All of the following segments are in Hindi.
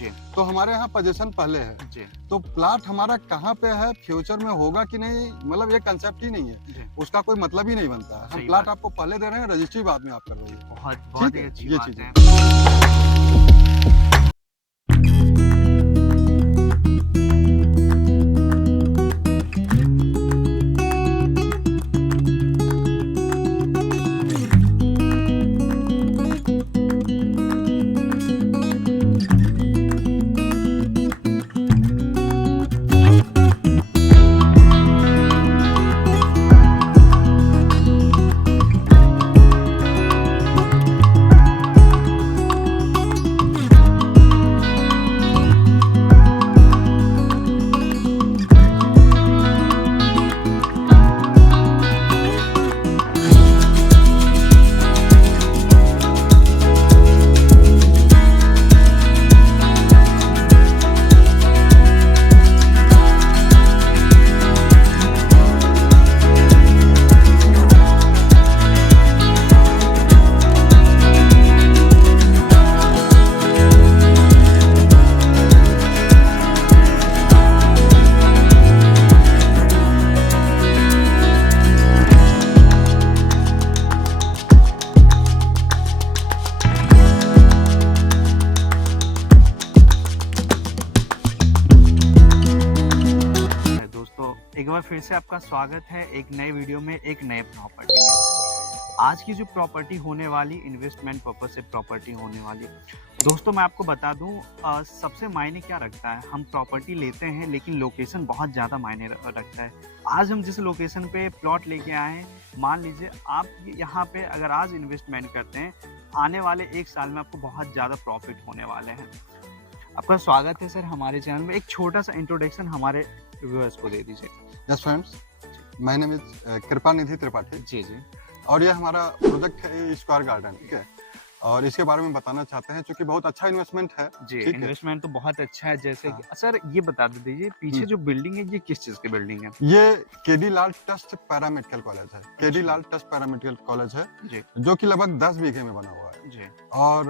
जी तो हमारे यहाँ पोजीशन पहले है जी तो प्लाट हमारा कहाँ पे है, फ्यूचर में होगा कि नहीं, मतलब ये कंसेप्ट ही नहीं है, जी। उसका कोई मतलब ही नहीं बनता है। हम सही प्लाट बात। आपको पहले दे रहे हैं, रजिस्ट्री बाद में आप कर रही है। बहुत ही है, अच्छी ये बात चीज़ है। है। दोस्तों एक बार फिर से आपका स्वागत है एक नए वीडियो में, एक नए प्रॉपर्टी में। आज की जो प्रॉपर्टी होने वाली, इन्वेस्टमेंट पर्पज से प्रॉपर्टी होने वाली। दोस्तों मैं आपको बता दूं, सबसे मायने क्या रखता है, हम प्रॉपर्टी लेते हैं लेकिन लोकेशन बहुत ज़्यादा मायने रखता है। आज हम जिस लोकेशन पे प्लॉट लेके आए हैं, मान लीजिए आप यहाँ पे अगर आज इन्वेस्टमेंट करते हैं, आने वाले 1 साल में आपको बहुत ज़्यादा प्रॉफिट होने वाले हैं। आपका स्वागत है सर हमारे चैनल में। एक छोटा सा इंट्रोडक्शन हमारे व्यूअर्स को दे दीजिए। Yes friends, my name is कृपा निधि त्रिपाठी जी जी और ये हमारा प्रोजेक्ट है स्क्वायर गार्डन, ठीक है। और इसके बारे में बताना चाहते हैं क्योंकि बहुत अच्छा इन्वेस्टमेंट है। जी। ठीक है। इन्वेस्टमेंट तो बहुत अच्छा है। जैसे हाँ। कि सर ये बता दीजिए, पीछे जो बिल्डिंग है ये किस चीज़ की बिल्डिंग है? ये केडी लाल ट्रस्ट पैरामेडिकल कॉलेज है। केडी लाल ट्रस्ट पैरामेडिकल कॉलेज है जी जो कि लगभग 10 बीघे में बना हुआ है जी। और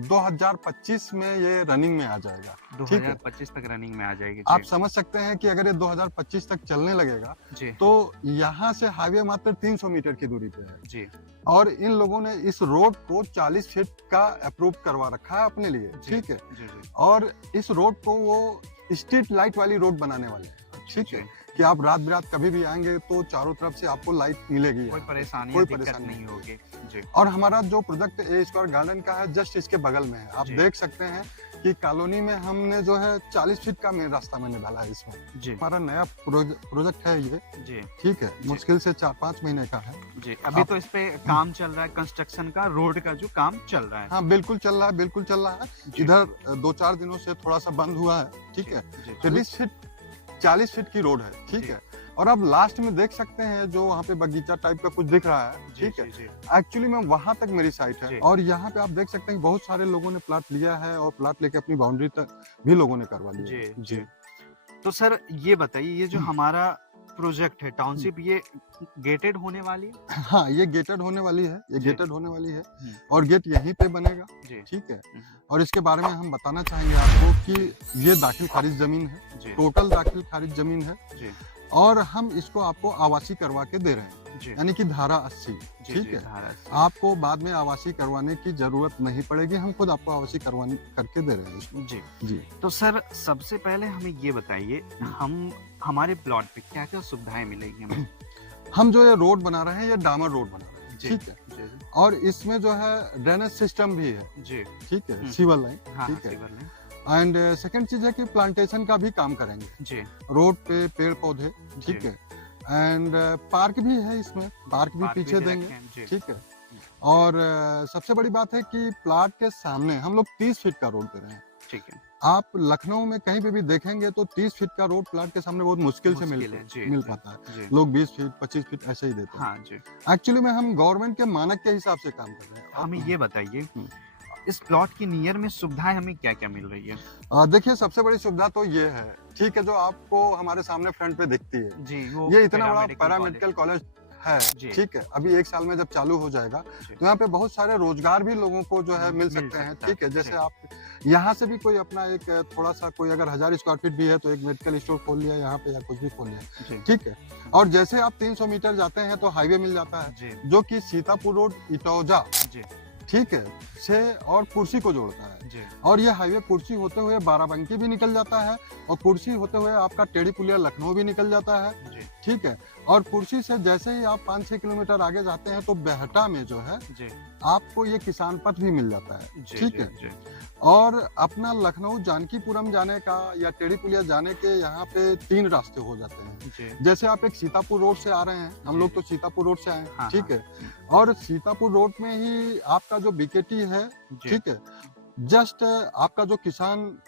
2025 में ये रनिंग में आ जाएगा। ठीक है। 2025 तक रनिंग में आ जाएगी। आप जी समझ सकते हैं कि अगर ये 2025 तक चलने लगेगा जी तो यहाँ से हाईवे मात्र 300 मीटर की दूरी पे है जी और इन लोगों ने इस रोड को 40 फीट का अप्रूव करवा रखा है अपने लिए। जी, ठीक है। जी जी और इस रोड को वो स्ट्रीट लाइट वाली रोड बनाने वाले हैं। ठीक है जी। कि आप रात बिरात कभी भी आएंगे तो चारों तरफ से आपको लाइट मिलेगी। कोई परेशानी कोई या दिक्कत परेशानी नहीं होगी। जी और हमारा जो प्रोजेक्ट ए स्क्वायर गार्डन का है जस्ट इसके बगल में है। आप जी। देख सकते हैं कि कॉलोनी में हमने जो है 40 फीट का मेन रास्ता मैंने डाला है इसमें। जी हमारा नया प्रोजेक्ट है ये। जी ठीक है। मुश्किल से 4-5 महीने का है। जी। अभी तो इस पे काम चल रहा है, कंस्ट्रक्शन का, रोड का जो काम चल रहा है। हाँ बिल्कुल चल रहा है, बिल्कुल चल रहा है। जी। इधर 2-4 दिनों से थोड़ा सा बंद हुआ है। ठीक है। जी 40 फीट की रोड है। ठीक जी। है। और आप लास्ट में देख सकते हैं जो वहाँ पे बगीचा टाइप का कुछ दिख रहा है। जी ठीक है। जी एक्चुअली में वहां तक मेरी साइट जी। है और यहाँ पे आप देख सकते हैं बहुत सारे लोगों ने प्लाट लिया है और प्लाट लेके अपनी बाउंड्री तक भी लोगों ने करवा लिया जी है। जी। तो सर ये बताइए, ये जो हमारा प्रोजेक्ट है टाउनशिप, ये गेटेड होने वाली है? हाँ ये गेटेड होने वाली है, ये जी। गेटेड होने वाली है और गेट यहीं पे बनेगा। जी ठीक है। हम्म, और इसके बारे में हम बताना चाहेंगे आपको कि ये दाखिल खारिज जमीन है, जी टोटल दाखिल खारिज जमीन है जी और हम इसको आपको आवासी करवा के दे रहे हैं, जी यानी कि धारा 80। जी ठीक जी, है। धारा से। आपको बाद में आवासी करवाने की जरूरत नहीं पड़ेगी, हम खुद आपको आवासी करवाने करके दे रहे हैं इसको। जी। जी। तो सर सबसे पहले हमें ये बताइए, हम हमारे प्लॉट पे क्या क्या सुविधाएं मिलेगी हमें? हम जो ये रोड बना रहे हैं ये डामर रोड बना रहे हैं। जी ठीक है। जी जी और इसमें जो है ड्रेनेज सिस्टम भी है। जी। ठीक है। हम्म। Sewer line. हाँ ठीक है। Sewer line. एंड सेकंड चीज है कि प्लांटेशन का भी काम करेंगे जी रोड पे, पेड़ पौधे। ठीक जी। है। एंड पार्क भी है इसमें, पार्क भी पार्क पीछे भी देंगे। रखे हैं, जी ठीक है। और सबसे बड़ी बात है कि प्लाट के सामने हम लोग 30 फीट का रोड दे रहे हैं। ठीक है। आप लखनऊ में कहीं पे भी देखेंगे तो 30 फीट का रोड प्लाट के सामने बहुत मुश्किल से मुश्किल है, जी, मिल जी, पाता है। जी लोग 20 फीट 25 फीट ऐसे ही देते हैं। हाँ जी। एक्चुअली में हम गवर्नमेंट के मानक के हिसाब से काम कर रहे हैं। हमें ये बताइए, हम्म। इस प्लॉट के नियर में सुविधाएं हमें क्या क्या मिल रही है? देखिए सबसे बड़ी सुविधा तो ये है, ठीक है, जो आपको हमारे सामने फ्रंट पे दिखती है, जी वो ये इतना बड़ा पैरामेडिकल पैरामेडिकल कॉलेज है, जी। ठीक है, अभी 1 साल में जब चालू हो जाएगा जी। तो यहाँ पे बहुत सारे रोजगार भी लोगों को जो है मिल सकते हैं, ठीक है। जैसे आप यहाँ से भी कोई अपना एक थोड़ा सा कोई अगर 1000 स्क्वायर फीट भी है तो एक मेडिकल स्टोर खोल लिया यहाँ पे या कुछ भी खोल लिया, जी। ठीक है। और जैसे आप 300 मीटर जाते हैं तो हाईवे मिल जाता है जी। जो कि सीतापुर रोड इटौजा, जी। ठीक है, से और कुर्सी को जोड़ता है। जी। और ये हाईवे कुर्सी होते हुए बाराबंकी भी निकल जाता है और कुर्सी होते हुए आपका टेढ़ी पुलिया लखनऊ भी निकल जाता है, जी। ठीक है। और कुर्सी से जैसे ही आप 5-6 किलोमीटर आगे जाते हैं तो बेहटा में जो है जी। आपको ये किसान पथ भी मिल जाता है, जी। ठीक जी। है। जी। और अपना लखनऊ जानकीपुरम जाने का या टेढ़ी पुलिया जाने के यहाँ पे 3 रास्ते हो जाते हैं। जी। जैसे आप एक सीतापुर रोड से आ रहे हैं, हम जी। लोग तो सीतापुर रोड से आए हैं, हाँ, ठीक हाँ। है। और सीतापुर रोड में ही आपका जो बीकेटी है, जी। ठीक है, जस्ट आपका जो किसान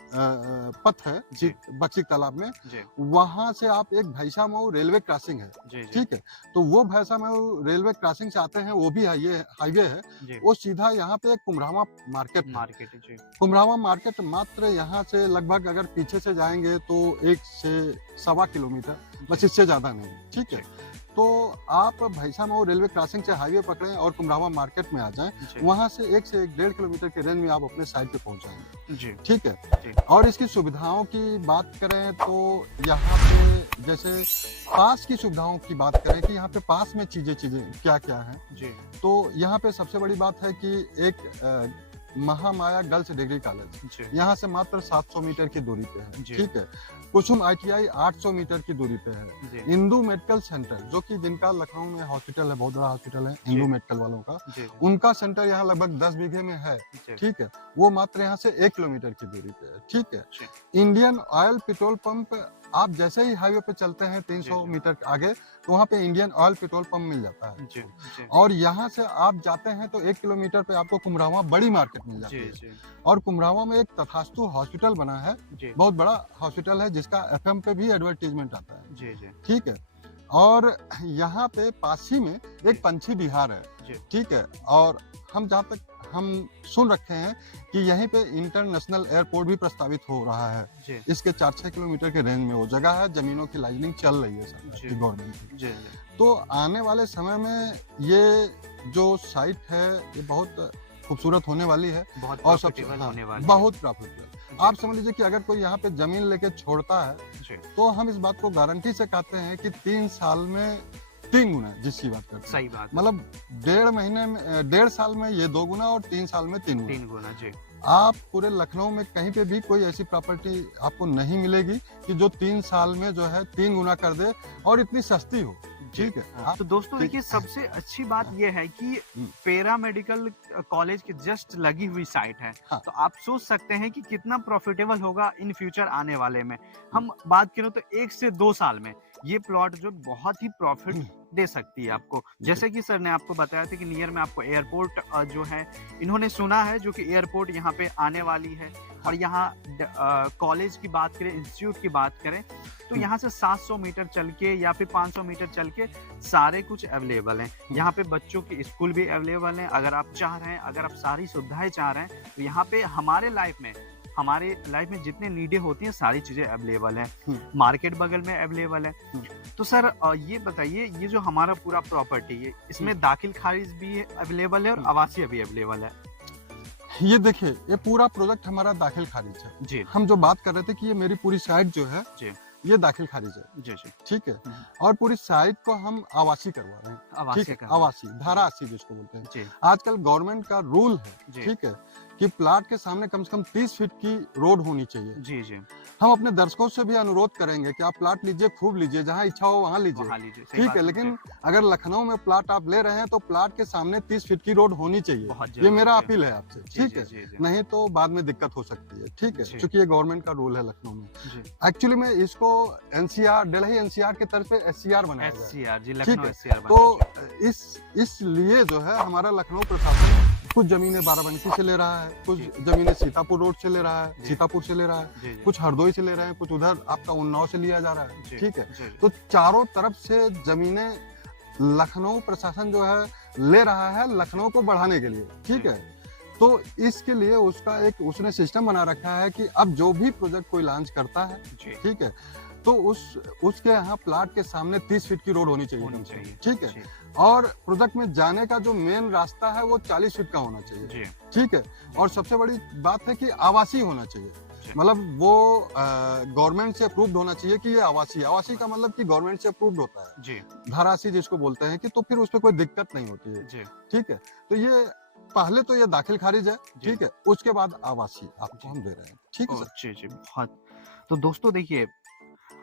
पथ है जी। बक्सी तालाब में, जी। वहां से आप एक भैसा मऊ रेलवे क्रॉसिंग है, जी। जी। ठीक है। तो वो भैसा मऊ रेलवे क्रॉसिंग से आते हैं, वो भी हाईवे है। जी। वो सीधा यहाँ पे एक कुमरावा मार्केट है। मार्केट। जी। कुमरावा मार्केट मात्र यहाँ से लगभग अगर पीछे से जाएंगे तो 1 से सवा किलोमीटर, बस इससे ज्यादा नहीं, ठीक है। तो आप भैसा मऊ रेलवे क्रॉसिंग से हाईवे पकड़ें और कुमरावा मार्केट में आ जाएं, जी। वहां से 1 से 1.5 किलोमीटर के रेंज में आप अपने साइड पे पहुंच जाएंगे, जी। ठीक है। जी। और इसकी सुविधाओं की बात करें तो यहाँ पे जैसे पास की सुविधाओं की बात करें कि यहाँ पे पास में चीजें क्या क्या हैं, जी। तो यहाँ पे सबसे बड़ी बात है कि एक महामाया गर्ल्स डिग्री कॉलेज जी। यहाँ से मात्र 700 मीटर की दूरी पे है, जी। ठीक है। कुसुम ITI 800 मीटर की दूरी पे है। जी। इंदू मेडिकल सेंटर जो कि जिनका लखनऊ में हॉस्पिटल है, बहुत बड़ा हॉस्पिटल है इंदू मेडिकल वालों का, जी। उनका सेंटर यहाँ लगभग 10 बीघे में है, जी। ठीक है। वो मात्र यहाँ से 1 किलोमीटर की दूरी पे है, ठीक है। जी। इंडियन ऑयल पेट्रोल पंप आप जैसे ही हाईवे पे चलते हैं 300 जी। मीटर आगे तो वहाँ पे इंडियन ऑयल पेट्रोल पंप मिल जाता है। जी। जी। और यहाँ से आप जाते हैं तो 1 किलोमीटर पे आपको कुमरावा बड़ी मार्केट मिल जाती जी। है। जी। और कुमरावा में एक तथास्तु हॉस्पिटल बना है, जी। बहुत बड़ा हॉस्पिटल है जिसका FM पे भी एडवर्टीजमेंट आता है, जी। जी। ठीक है। और यहाँ पे पासी में एक पंछी विहार है, जी। ठीक है। और हम जहाँ तक हम सुन रखे हैं कि यहीं पे इंटरनेशनल एयरपोर्ट भी प्रस्तावित हो रहा है। जी। इसके 4-6 किलोमीटर के रेंज में वो जगह है, जमीनों की लाइनिंग चल रही है जी। सर गवर्नमेंट की। जी। तो आने वाले समय में ये जो साइट है ये बहुत खूबसूरत होने वाली है बहुत और प्रॉफिटेबल होने वाली है। बहुत प्रॉफिटेबल। आप समझ लीजिए कि अगर कोई यहाँ पे जमीन लेके छोड़ता है जी। तो हम इस बात को गारंटी से कहते हैं कि 3 साल में 3 गुना, जिसकी बात करते हैं, सही बात है। मतलब 1.5 महीने में 1.5 साल में ये 2 गुना और 3 साल में 3 गुना। 3 गुना। जी। आप पूरे लखनऊ में कहीं पे भी कोई ऐसी प्रॉपर्टी आपको नहीं मिलेगी कि जो 3 साल में जो है 3 गुना कर दे और इतनी सस्ती हो, ठीक है। हाँ, तो दोस्तों ठीक- देखिए सबसे अच्छी बात यह है कि पैरा मेडिकल कॉलेज की जस्ट लगी हुई साइट है। हाँ। तो आप सोच सकते हैं कि कितना प्रॉफिटेबल होगा इन फ्यूचर आने वाले में। हम बात करें तो 1 से 2 साल में ये प्लॉट जो बहुत ही प्रॉफिट दे सकती है आपको। जैसे कि सर ने आपको बताया था कि नियर में आपको एयरपोर्ट जो है इन्होंने सुना है, जो कि एयरपोर्ट यहाँ पे आने वाली है। और यहाँ कॉलेज की बात करें, इंस्टीट्यूट की बात करें तो यहाँ से 700 मीटर चल के या फिर 500 मीटर चल के सारे कुछ अवेलेबल हैं। यहाँ पे बच्चों के स्कूल भी अवेलेबल हैं। अगर आप चाह रहे हैं, अगर आप सारी सुविधाएं चाह रहे हैं तो यहाँ पे हमारे लाइफ में जितने नीडें होती हैं सारी चीजें अवेलेबल हैं। मार्केट बगल में अवेलेबल है। तो सर ये बताइए, ये जो हमारा पूरा प्रॉपर्टी है इसमें दाखिल खारिज भी अवेलेबल है और आवासीय भी अवेलेबल है। ये देखिए ये पूरा प्रोजेक्ट हमारा दाखिल खारिज है। जी। हम जो बात कर रहे थे कि ये मेरी पूरी साइट जो है जी। ये दाखिल खारिज है, जी। जी। ठीक है। और पूरी साइट को हम आवासी करवा रहे हैं, आवासीय ठीक है। का। आवासी धारा 80 जिसको बोलते हैं। जी। आजकल गवर्नमेंट का रूल है, जी। ठीक है, कि प्लाट के सामने कम से कम 30 फीट की रोड होनी चाहिए। जी। जी। हम अपने दर्शकों से भी अनुरोध करेंगे कि आप प्लाट लीजिए, खूब लीजिए, जहां इच्छा हो वहां लीजिए, वहाँ लीजिए। सही ठीक बात है। लेकिन अगर लखनऊ में प्लाट आप ले रहे हैं तो प्लाट के सामने 30 फीट की रोड होनी चाहिए। बहुत ये जरूरी मेरा है। अपील है आपसे, जी, ठीक जी, है। जी, जी। नहीं तो बाद में दिक्कत हो सकती है, ठीक है, जी। क्योंकि ये गवर्नमेंट का रूल है लखनऊ में। जी। एक्चुअली में इसको NCR दिल्ली NCR की तरफ से SCR बनाया गया है। SCR जी, ठीक लखनऊ है। SCR तो इसलिए जो है हमारा लखनऊ प्रशासन कुछ जमीनें बाराबंकी से ले रहा है, कुछ जमीनें सीतापुर रोड से ले रहा है, जी। सीतापुर से ले रहा है, जी। कुछ हरदोई से ले रहे हैं, कुछ उधर आपका उन्नाव से लिया जा रहा है, जी। ठीक है। जी। तो चारों तरफ से जमीनें लखनऊ प्रशासन जो है ले रहा है लखनऊ को बढ़ाने के लिए, ठीक जी। है। तो इसके लिए उसका एक उसने सिस्टम बना रखा है कि अब जो भी प्रोजेक्ट कोई लॉन्च करता है, जी। ठीक है, तो उसके यहाँ प्लाट के सामने 30 फीट की रोड होनी होनी चाहिए। चाहिए। ठीक है। जी, और प्रोजेक्ट में जाने का जो मेन रास्ता है वो 40 फीट का होना चाहिए। जी, ठीक है। और सबसे बड़ी बात है कि आवासीय होना चाहिए, जी। मतलब वो गवर्नमेंट से अप्रूव्ड होना चाहिए कि ये आवासीय का मतलब कि गवर्नमेंट से अप्रूव्ड होता है, जी, धारासी जिसको बोलते हैं, कि तो फिर उसमें कोई दिक्कत नहीं होती है। जी, ठीक है। तो ये पहले तो ये दाखिल खारिज है। जी। ठीक है। उसके बाद आवासीय आपको हम दे रहे हैं। ठीक है ओह! सर। जी, जी, बहुत। तो दोस्तों देखिए,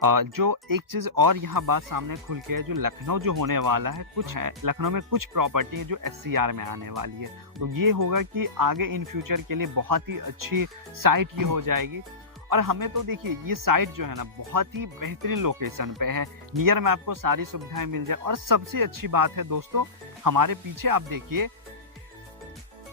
जो एक चीज़ और यहाँ बात सामने खुल के है, जो लखनऊ जो होने वाला है, कुछ है लखनऊ में कुछ प्रॉपर्टी है जो एससीआर में आने वाली है। तो ये होगा कि आगे इन फ्यूचर के लिए बहुत ही अच्छी साइट ये हो जाएगी। और हमें तो देखिए ये साइट जो है ना बहुत ही बेहतरीन लोकेशन पे है, नियर में आपको सारी सुविधाएं मिल जाए। और सबसे अच्छी बात है दोस्तों, हमारे पीछे आप देखिए,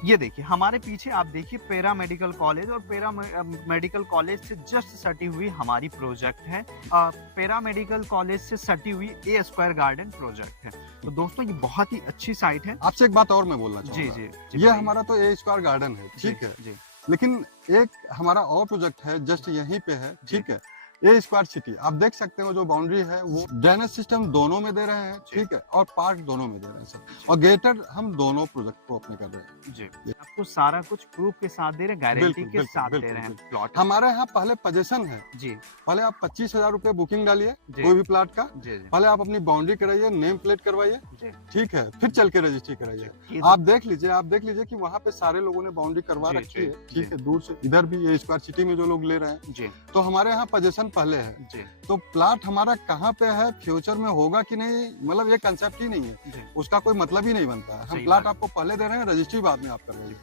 ये देखिए हमारे पीछे आप देखिए पैरा मेडिकल कॉलेज, और पैरा मेडिकल कॉलेज से जस्ट सटी हुई हमारी प्रोजेक्ट है। पैरा मेडिकल कॉलेज से सटी हुई ए स्क्वायर गार्डन प्रोजेक्ट है। तो दोस्तों ये बहुत ही अच्छी साइट है। आपसे एक बात और मैं बोलना जी, चाहूंगा। जी, ये बताइए। हमारा तो ए स्क्वायर गार्डन है। जी, ठीक है। जी, लेकिन एक हमारा और प्रोजेक्ट है जस्ट यहीं पे है। जी। ठीक है। ए स्क्वायर सिटी आप देख सकते हो, जो बाउंड्री है वो ड्रेनेज सिस्टम दोनों में दे रहे हैं। जी। ठीक है। और पार्क दोनों में दे रहे हैं सर। और गेटेड हम दोनों प्रोजेक्ट को अपने कर रहे हैं। जी। आपको सारा कुछ प्रूफ के साथ दे रहे हैं, गारंटी बिल्कुल, के बिल्कुल, साथ दे बिल्कुल, रहे हैं बिल्कुल। प्लॉट। हमारे यहाँ पहले पोजीशन है। जी, पहले आप 25,000 रुपए बुकिंग डालिए जी। कोई भी प्लाट का। जी, जी, पहले आप अपनी बाउंड्री कराइए, नेम प्लेट करवाइए। जी। ठीक है। फिर चल के रजिस्ट्री कराइए। ये आप देख लीजिए कि वहाँ पे सारे लोगों ने बाउंड्री करवा जी, रखी जी, है। जी। ठीक है। दूर से इधर भी ये स्क्वायर सिटी में जो लोग ले रहे हैं, जी, तो हमारे यहाँ पोजीशन पहले है। जी, तो प्लाट हमारा कहाँ पे है, फ्यूचर में होगा कि नहीं, मतलब ये कंसेप्ट ही नहीं है, जी। उसका कोई मतलब ही नहीं बनता है। हम सही प्लाट बात। आपको पहले दे रहे हैं, रजिस्ट्री बाद में आप कर रहे हैं।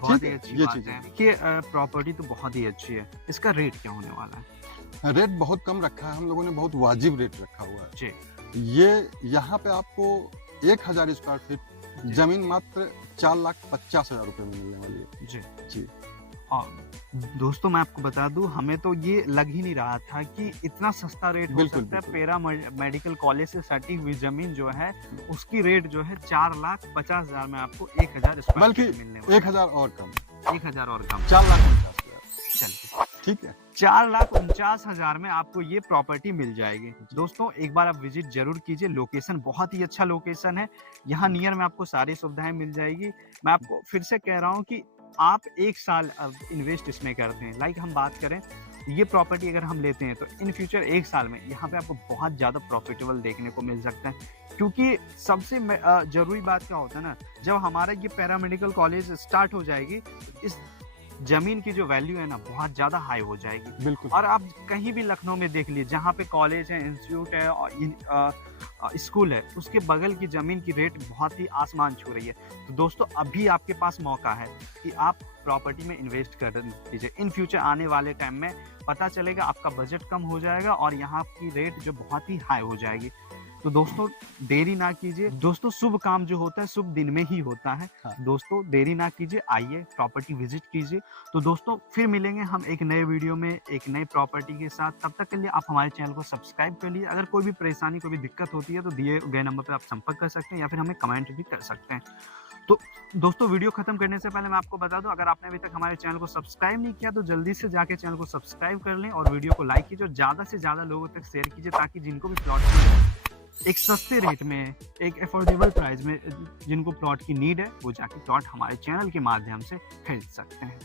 बहुत ही है, अच्छी ये बात चीज़ है। है। देखिए प्रॉपर्टी तो बहुत ही अच्छी है। इसका रेट क्या होने वाला है? रेट बहुत कम रखा है हम लोगों ने, बहुत वाजिब रेट रखा हुआ है। जी, ये यहाँ पे आपको 1,000 स्क्वायर फीट जी। जमीन मात्र 4,50,000 रुपए में मिलने वाली है। जी। जी। और दोस्तों मैं आपको बता दूं, हमें तो ये लग ही नहीं रहा था कि इतना सस्ता रेट हो बिल्कुल, सकता है। बिल्कुल। पैरा मेडिकल कॉलेज से सटी हुई जमीन जो है उसकी रेट जो है 4,50,000 में आपको 1,000 स्क्वायर बल्कि फीट मिलने वाला 1,000 और कम, है। 1,000 और कम। 4,49,000। चलिए, ठीक है। 4,49,000 में आपको ये प्रॉपर्टी मिल जाएगी। दोस्तों एक बार आप विजिट जरूर कीजिए, लोकेशन बहुत ही अच्छा लोकेशन है। यहाँ नियर में आपको सारी सुविधाएं मिल जाएगी। मैं आपको फिर से कह रहा हूँ कि आप 1 साल इन्वेस्ट इसमें करते हैं, लाइक हम बात करें ये प्रॉपर्टी अगर हम लेते हैं तो इन फ्यूचर 1 साल में यहाँ पे आपको बहुत ज़्यादा प्रॉफिटेबल देखने को मिल सकता है। क्योंकि सबसे ज़रूरी बात क्या होता है ना, जब हमारा ये पैरामेडिकल कॉलेज स्टार्ट हो जाएगी, इस ज़मीन की जो वैल्यू है ना बहुत ज़्यादा हाई हो जाएगी। बिल्कुल। और आप कहीं भी लखनऊ में देख लीजिए, जहाँ पे कॉलेज है, इंस्टीट्यूट है और स्कूल है, उसके बगल की ज़मीन की रेट बहुत ही आसमान छू रही है। तो दोस्तों अभी आपके पास मौका है कि आप प्रॉपर्टी में इन्वेस्ट कर दीजिए। इन फ्यूचर आने वाले टाइम में पता चलेगा आपका बजट कम हो जाएगा और यहाँ की रेट जो बहुत ही हाई हो जाएगी। तो दोस्तों देरी ना कीजिए। दोस्तों शुभ काम जो होता है शुभ दिन में ही होता है। हाँ। दोस्तों देरी ना कीजिए, आइए प्रॉपर्टी विजिट कीजिए। तो दोस्तों फिर मिलेंगे हम एक नए वीडियो में एक नई प्रॉपर्टी के साथ। तब तक के लिए आप हमारे चैनल को सब्सक्राइब कर लीजिए। अगर कोई भी परेशानी, कोई भी दिक्कत होती है तो दिए गए नंबर पर आप संपर्क कर सकते हैं या फिर हमें कमेंट भी कर सकते हैं। तो दोस्तों वीडियो खत्म करने से पहले मैं आपको बता दूं, अगर आपने अभी तक हमारे चैनल को सब्सक्राइब नहीं किया तो जल्दी से जाके चैनल को सब्सक्राइब कर लें और वीडियो को लाइक कीजिए और ज़्यादा से ज़्यादा लोगों तक शेयर कीजिए, ताकि जिनको भी प्लॉट एक सस्ते रेट में, एक अफोर्डेबल प्राइस में जिनको प्लॉट की नीड है वो जाके प्लॉट हमारे चैनल के माध्यम से खरीद सकते हैं।